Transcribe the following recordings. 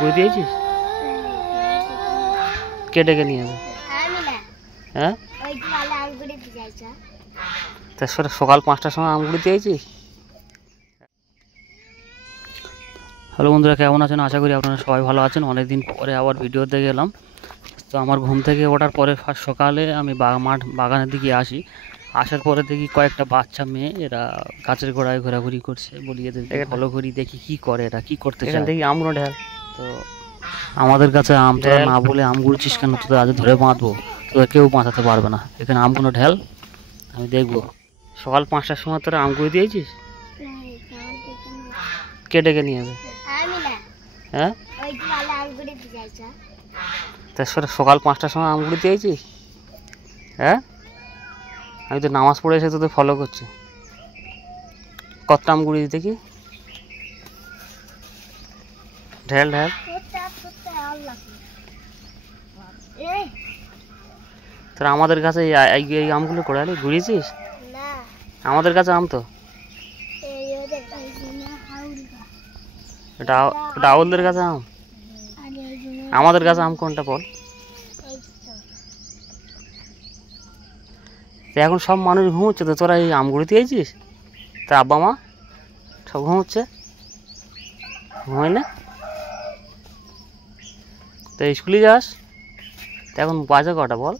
করে দিয়েছিস? কে ডেকে নিয়ে যাবে? হ্যাঁ, তা সকাল 5টার সময় আম কুড়িতে দিয়েছিস? হ্যালো বন্ধুরা, কেমন আছেন? আশা করি আপনারা সবাই ভালো আছেন। অনেকদিন পরে আবার ভিডিওতে গেলাম। তো আমার ঘুম থেকে ওঠার পরে ফার্স্ট সকালে আমি বাগানের দিকে আসি। আসার পরে দেখি কয়েকটা বাচ্চা মেয়ে এরা গাছের গোড়ায় ঘোরাঘুরি করছে। বলি এদেরকে ফলো করি, দেখি কি করে, এরা কি করতে চায়। দেখি আমগুলো ঢেল। তো আমাদের কাছে আম তোরা না বলে আম গুড়ছিস কেন? তোদের আজ ধরে বাঁধবো, তোদের কেউ বাঁচাতে পারবে না। এখানে আমগুলো ঢেল, আমি দেখবো। সকাল 5টার সময় তোরা আম গুড়ি দিয়েছিস? কে ডেকে নিয়ে যাবে? হ্যাঁ, তা সকাল 5টার সময় আম গুড়ি দিয়েছিস? হ্যাঁ, আমি তো নামাজ পড়ে এসে তোদের ফলো করছি। কতটা আম গুড়ি দিতে কি? ঢেল ঢেল। তোরা আমাদের কাছে এই আমগুলো করে আলি ঘুরিয়েছিস? আমাদের কাছে আম তো এটা আউলদের কাছে আম। আমাদের কাছে আম কোনটা বল? এখন সব মানুষ ঘুমোচ্ছে, তো তোরা এই আম গুড়িতে দিয়েছিস? তা আব্বা মা সব ঘুমোচ্ছে, ঘুমাই না? তো স্কুলে যাস? তো এখন বাজে কটা বল?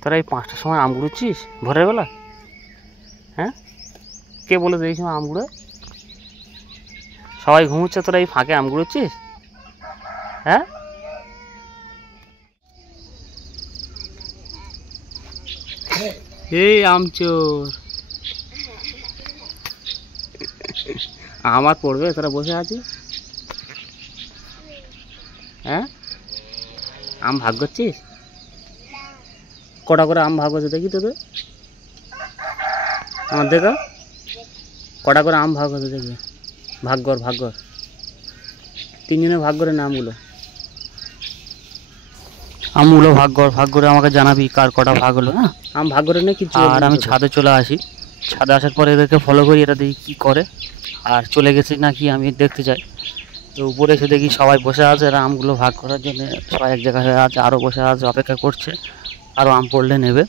তোরা এই 5টার সময় আম গুড়িচ্ছিস ভোরের বেলা? হ্যাঁ, কে বলেছে এই সময় আম গুঁড়ো? সবাই ঘুমোচ্ছে, তোরা এই ফাঁকে আম গুঁড়োচ্ছিস? হ্যাঁ, এই আমচোর আমার পড়বে, তোরা বসে আছিস? হ্যাঁ, আম ভাগ করছিস? কটা করে আম ভাগ হচ্ছে দেখি তোদের? আমার দেখা কটা করে আম ভাগ হচ্ছে দেখি। ভাগ কর, ভাগ কর। 3 জনে ভাগ করে না আমগুলো। আমগুলো ভাগ কর, ভাগ করে আমাকে জানাবি কার কটা ভাগ হলো। হ্যাঁ, আম ভাগ করে নে কিছু। আর আমি ছাদে চলে আসি। ছাদে আসার পরে এদেরকে ফলো করি, এরা দেখি কী করে আর চলে গেছে নাকি আমি দেখতে চাই। তো উপরে এসে দেখি সবাই বসে আছে, এরা আমগুলো ভাগ করার জন্য সবাই এক জায়গায় হয়ে আছে, আরও বসে আছে, অপেক্ষা করছে আরও আম পড়লে নেবে।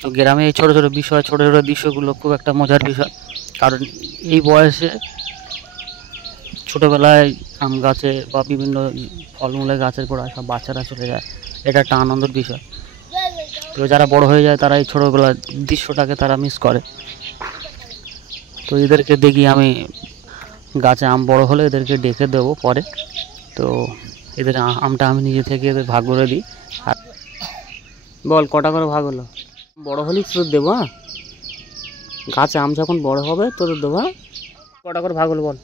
তো গ্রামে এই ছোটো ছোটো বিষয়, ছোটো ছোটো দৃশ্যগুলো খুব একটা মজার বিষয়। কারণ এই বয়সে ছোটোবেলায় আম গাছে বা বিভিন্ন ফলমূলের গাছের গোড়ায় সব বাচ্চারা চলে যায়, এটা একটা আনন্দের বিষয়। তো যারা বড় হয়ে যায় তারা এই ছোটোবেলার দৃশ্যটাকে তারা মিস করে। তো এদেরকে দেখি আমি গাছে আম বড় হলে এদেরকে ডেকে দেবো পরে। তো এদের আমটা আমি নিজে থেকে এদের ভাগ করে দিই। আর বল কটা করে ভাগ হলো? বড় হলেই তোদের দেবো। হ্যাঁ, গাছে আম যখন বড় হবে তোদের দেবো। হ্যাঁ, কটা করে ভাগ হলো বল?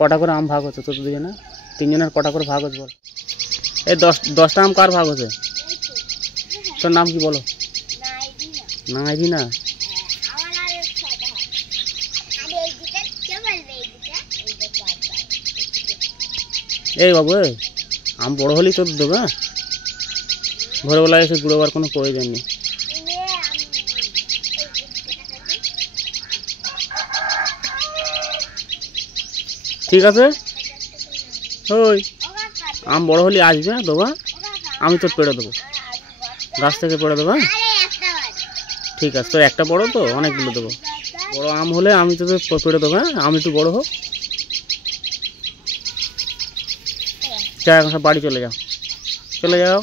কটা করে আম ভাগ হচ্ছে তোদের দুজনে? 3 জনের কটা করে ভাগ হচ্ছে বল? এই 10টা আম কার ভাগ হচ্ছে? তোর নাম কি বলো? নাইদিনা। এই বাবু, আম বড় হলেই তোদের দেবো। হ্যাঁ, ভোরবেলায় এসে ঘুরোবার কোনো প্রয়োজন নেই। ঠিক আছে, ওই আম বড় হলে আসবে দেবো। আমি তোর পেড়ে দেবো, গাছ থেকে পেড়ে দেবো। হ্যাঁ, ঠিক আছে, তোর একটা বড় তো অনেকগুলো দেবো। বড় আম হলে আমি তোদের পেড়ে দেবো। হ্যাঁ, আমি একটু বড় হোক। যা, এখন সব বাড়ি চলে যাও, চলে যাও।